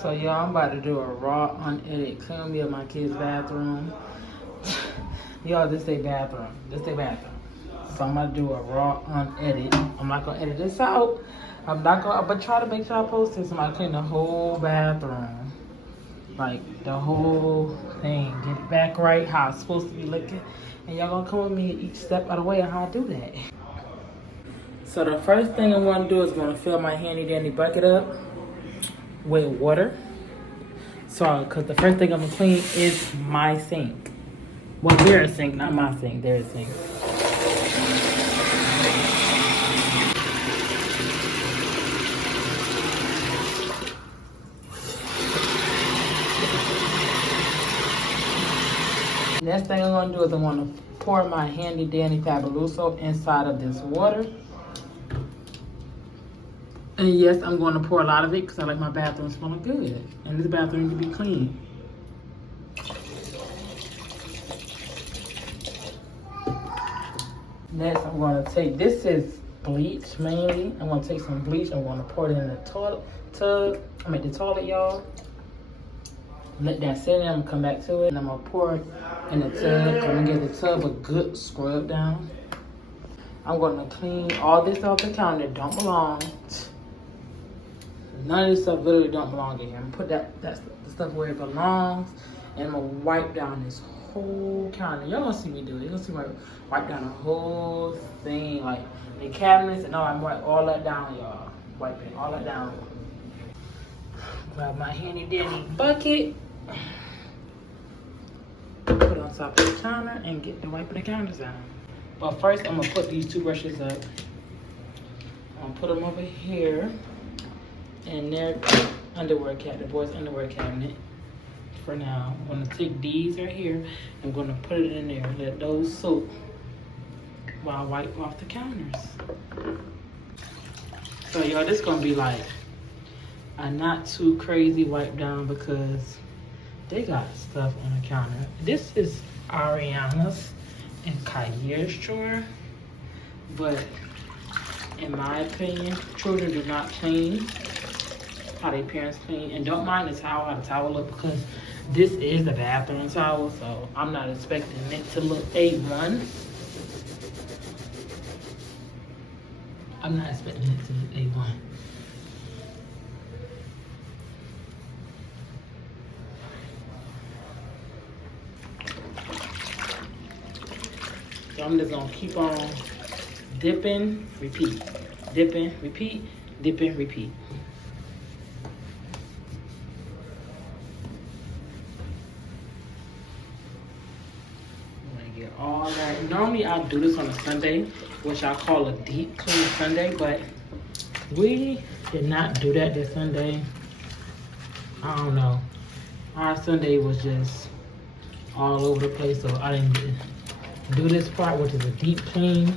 So y'all, I'm about to do a raw, unedited clean me of my kids' bathroom. Y'all, this they bathroom. This they bathroom. So I'm gonna do a raw, unedited. I'm not gonna edit this out. I'm gonna try to make sure I post this. I'm gonna clean the whole bathroom. Like the whole thing. Get it back right, how it's supposed to be looking. And y'all gonna come with me each step of the way of how I do that. So the first thing I'm gonna do is gonna fill my handy dandy bucket up with water. So, cause the first thing I'm gonna clean is my sink. Well, their sink, not my sink, their sink. Next thing I'm gonna do is I'm gonna pour my handy dandy Fabuloso inside of this water. And yes, I'm going to pour a lot of it because I like my bathroom smelling good. And this bathroom to be clean. Next, I'm going to take, this is bleach mainly. I'm going to take some bleach. I'm going to pour it in the toilet tub. I'm at the toilet, y'all. Let that sit in. I'm going to come back to it. And I'm going to pour it in the tub. I'm going to give the tub a good scrub down. I'm going to clean all this off the counter that don't belong. None of this stuff literally don't belong in here. I'm gonna put the stuff where it belongs, and I'm gonna wipe down this whole counter. Y'all gonna see me do it. You're gonna see me wipe down the whole thing, like the cabinets and all. I'm wipe all that down, y'all. Wiping all that down. Grab my handy dandy bucket, put it on top of the counter, and get to wiping the counters down. But first, I'm gonna put these two brushes up. I'm gonna put them over here. And their underwear cabinet, the boys' underwear cabinet. For now, I'm gonna take these right here. I'm gonna put it in there. Let those soak while I wipe off the counters. So y'all, this gonna be like a not too crazy wipe down because they got stuff on the counter. This is Ariana's and Kyrie's drawer, but in my opinion, children do not clean how their parents clean, and don't mind the towel, how the towel look, because this is the bathroom towel, so I'm not expecting it to look A1. I'm not expecting it to look A1. So I'm just gonna keep on dipping, repeat, dipping, repeat, dipping, repeat. All that. Normally I do this on a Sunday, which I call a deep clean Sunday, but we did not do that this Sunday. I don't know. Our Sunday was just all over the place, so I didn't do this part, which is a deep clean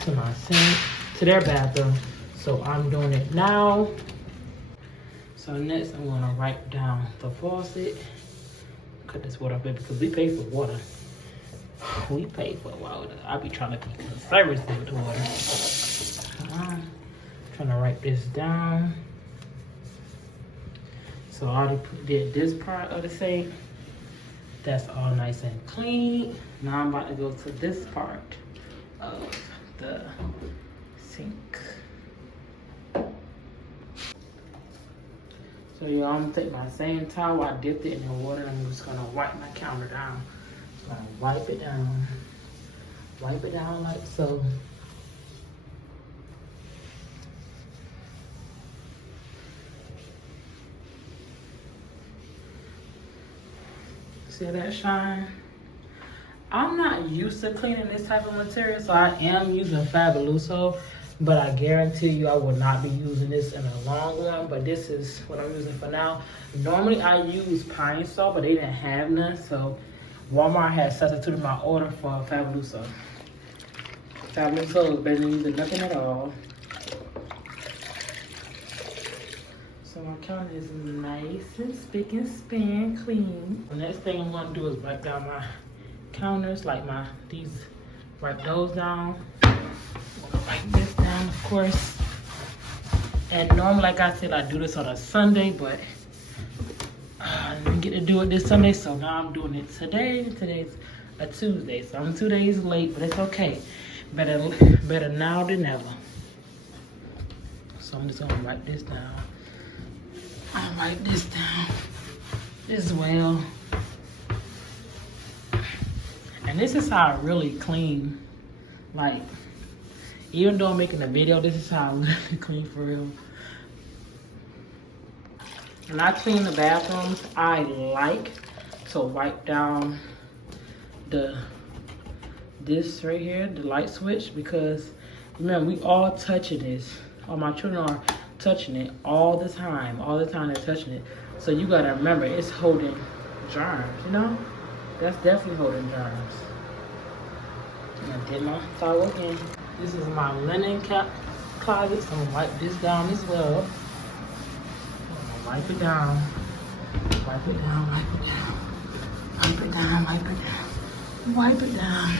to my sink, to their bathroom. So I'm doing it now. So next I'm gonna wipe down the faucet. Cut this water up because we pay for water. We pay for water. I be trying to be conservative with the water. Trying to write this down. So I already did this part of the sink. That's all nice and clean. Now I'm about to go to this part of the sink. So y'all, I'm gonna take my same towel. I dipped it in the water and I'm just gonna wipe my counter down. I'm gonna wipe it down. Wipe it down like so. See that shine? I'm not used to cleaning this type of material, so I am using Fabuloso, but I guarantee you I will not be using this in the long run, but this is what I'm using for now. Normally I use Pine Sol, but they didn't have none, so Walmart has substituted my order for Fabuloso. Fabuloso is better than using nothing at all. So my counter is nice and spick and span clean. The next thing I'm gonna do is wipe down my counters, like wipe those down. I'm gonna wipe this down, of course. And normally, like I said, I do this on a Sunday, but I didn't get to do it this Sunday, so now I'm doing it today. Today's a Tuesday, so I'm 2 days late, but it's okay. Better now than never. So I'm just gonna write this down. I write this down as well. And this is how I really clean. Like, even though I'm making a video, this is how I really clean for real. When I clean the bathrooms, I like to wipe down this right here, the light switch, because remember, we all touching this. All my children are touching it all the time. All the time they're touching it. So you gotta remember, it's holding germs, you know? That's definitely holding germs. And then my towel again. This is my linen closet, so I'm gonna wipe this down as well. I'm gonna wipe it down. Wipe it down, wipe it down. Wipe it down, wipe it down. Wipe it down.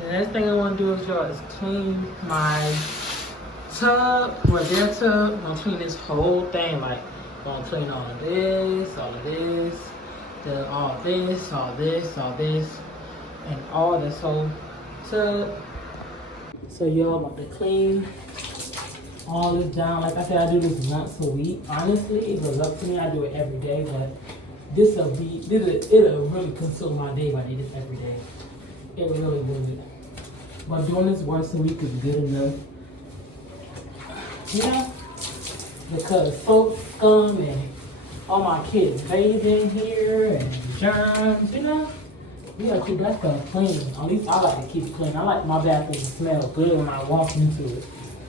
The next thing I want to do is clean my tub, or their tub. I'm gonna clean this whole thing. Like, I'm gonna clean all of this, all of this, all this, all this, all this, and all this whole tub. So y'all about to clean all this down. Like I said, I do this once a week. Honestly, if it was up to me, I do it every day, but it'll really consume my day by this every day. It really would. But doing this once a week is good enough. Yeah, because soap, scum, and all my kids bathing here, and germs, you know. We gotta keep that stuff clean. At least I like to keep it clean. I like my bathroom to smell good when I walk into it.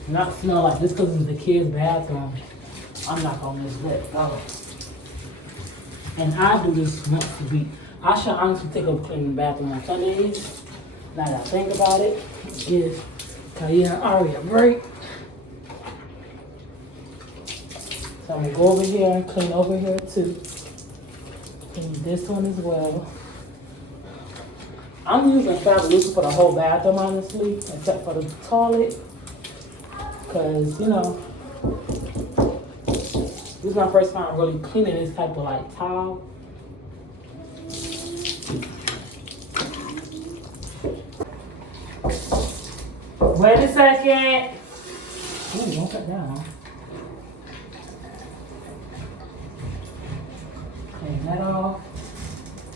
Not smell like this because it's the kids' bathroom. I'm not gonna miss that. And I do this once a week. I should honestly take up cleaning the bathroom on Sundays. Now that I think about it, give Kaya and Ari a break. So I'm gonna go over here and clean over here too. Clean this one as well. I'm using Fabuloso for the whole bathroom, honestly, except for the toilet. Cause, you know, this is my first time really cleaning this type of like towel. Wait a second. Ooh, don't cut down. Clean that off.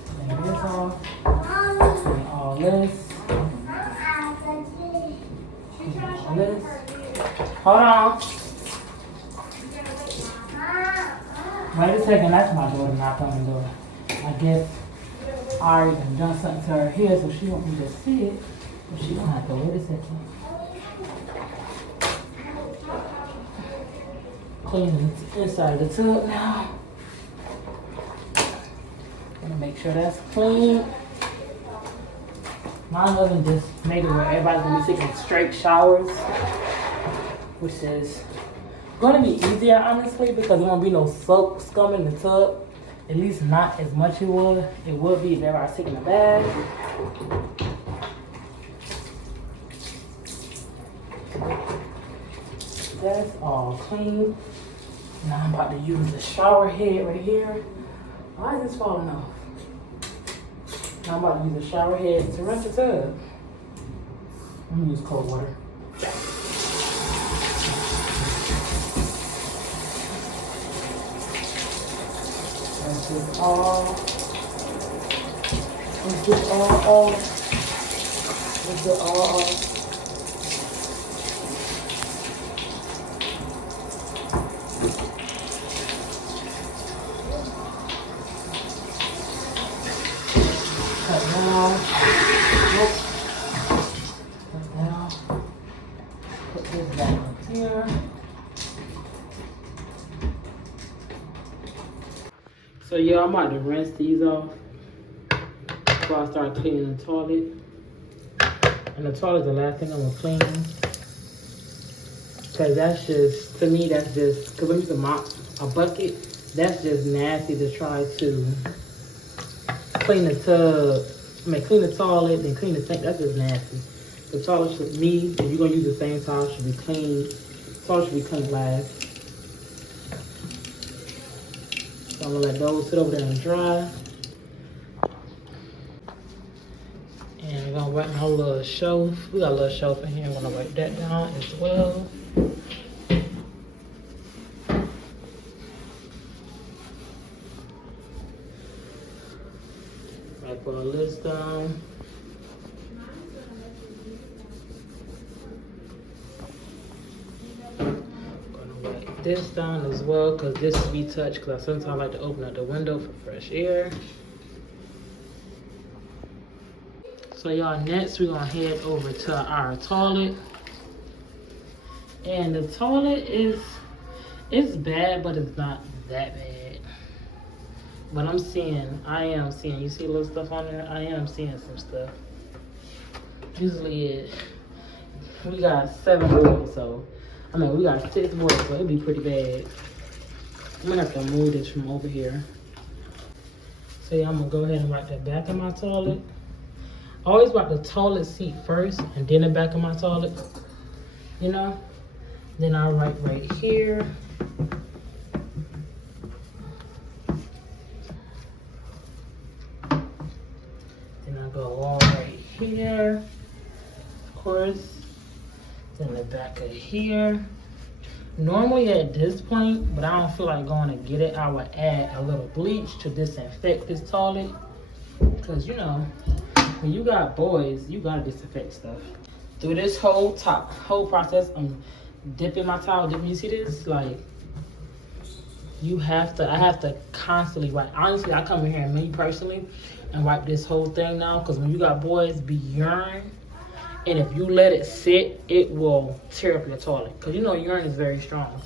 Clean this off. Clean all this. Clean all this. Hold on. Wait a second. That's my daughter knocking on the door. I guess I already done something to her here, so she want me to see it. But she don't have to. Wait a second. Clean the inside of the tub now. Gonna make sure that's clean. My husband just made it where everybody's gonna be taking straight showers, which is gonna be easier, honestly, because there won't be no soap scum in the tub. At least not as much it would be if everybody's taking a bath. That's all clean. Now I'm about to use the shower head right here. Why is this falling off? Now I'm about to use the shower head to rinse the tub. I'm gonna use cold water. Rinse this all. Rinse this all off. Rinse it all off. Put this back up here. So yeah, I'm about to rinse these off before I start cleaning the toilet. And the toilet is the last thing I'm gonna clean. Cause that's just, to me, that's just, cause when you use a bucket, that's just nasty to try to clean the tub. I mean, clean the toilet and clean the sink. That's just nasty. The toilet should, if you're gonna use the same towel, should be clean. The toilet should be clean last. So I'm gonna let those sit over there and dry. And I'm gonna wipe my little shelf. We got a little shelf in here. I'm gonna wipe that down as well. Wipe all this down. This down as well, because this will be touched, because I sometimes like to open up the window for fresh air. So y'all, next we're gonna head over to our toilet. And the toilet it's bad, but it's not that bad. But I am seeing, you see little stuff on there? I am seeing some stuff. Usually we got 7 boys, so we got 6 boys, so it'd be pretty bad. I'm gonna have to move this from over here. So yeah, I'm gonna go ahead and wipe the back of my toilet. I always wipe the toilet seat first and then the back of my toilet, you know? Then I'll wipe right here. Then I'll go all right here, of course. Then the back of here. Normally at this point, but I don't feel like going to get it, I would add a little bleach to disinfect this toilet. Because you know, when you got boys, you gotta disinfect stuff. Through this whole process, I'm dipping my towel. You see this? Like, I have to constantly wipe. Honestly, I come in here, me personally, and wipe this whole thing now. Because when you got boys, be urine. And if you let it sit, it will tear up your toilet. Because you know urine is very strong.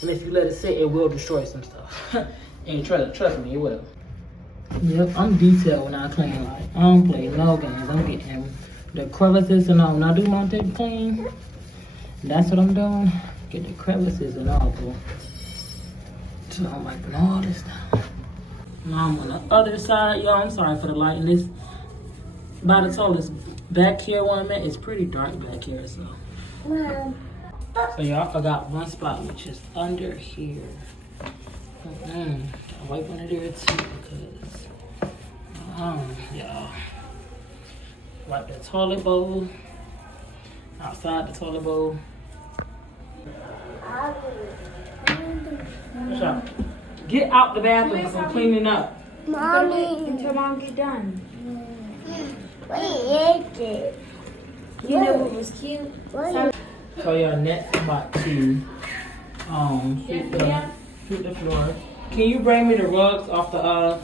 And if you let it sit, it will destroy some stuff. And trust me, it will. Yep, I'm detailed when I clean. Like, I don't play no games. I'm getting the crevices and all. When I do my thing clean, that's what I'm doing. Get the crevices and all, bro. So I'm wiping all this down. Now I'm on the other side. Y'all, I'm sorry for the light. And this, by the toilet, back here where I'm at, it's pretty dark back here, so. So y'all, I forgot one spot, which is under here. I wipe under there too, because, y'all. Wipe the toilet bowl, outside the toilet bowl. What's up? Get out the bathroom because I'm cleaning up. Mommy. Until mom get done. What is it? You know what was cute? So y'all, next about to sweep the floor. Can you bring me the rugs off the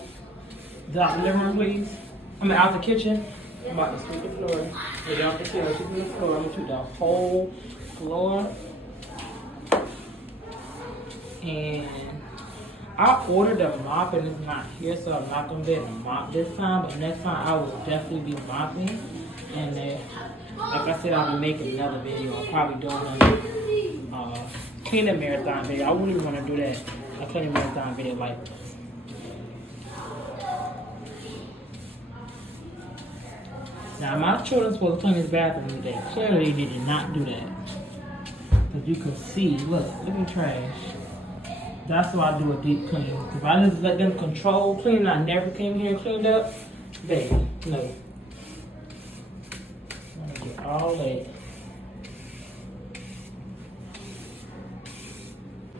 living room, please? Out the kitchen. I'm about to sweep the floor. Get off the chair, sweep the floor. I'm gonna sweep the whole floor. And I ordered a mop and it's not here, so I'm not gonna be able to mop this time. But next time I will definitely be mopping. And then, like I said, I'll be making another video. I'll probably do another cleaning marathon video. I wouldn't even want to do that. A cleaning marathon video like this. Now my children supposed to clean this bathroom today. Clearly they did not do that. As you can see, look at the trash. That's why I do a deep clean. If I just let them control cleaning, I never came here and cleaned up, baby, no. I'm gonna get all that.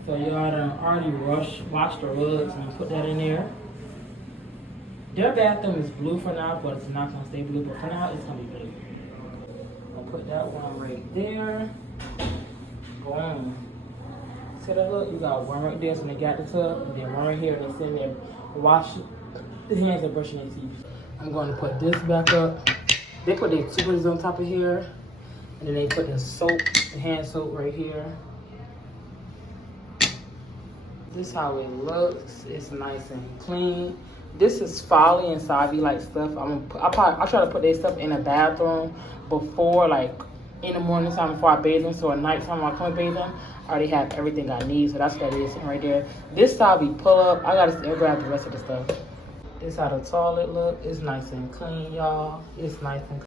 So y'all done already washed the rugs and put that in there. Their bathroom is blue for now, but it's not gonna stay blue, but for now it's gonna be blue. I'll put that one right there. Boom. See that look? You got one right there, so they got the tub, and then one right here, and they sitting there wash their hands and brushing their teeth. I'm going to put this back up. They put their toothbrushes on top of here, and then they put the soap, the hand soap right here. This is how it looks. It's nice and clean. This is Folly and Savi like stuff. I'll try to put their stuff in the bathroom before, like in the morning time before I bathe them. So at night time when I come and bathe them, I already have everything I need. So that's what it is right there. This side we pull up. I gotta still grab the rest of the stuff. This how the toilet look. It's nice and clean, y'all. It's nice and clean.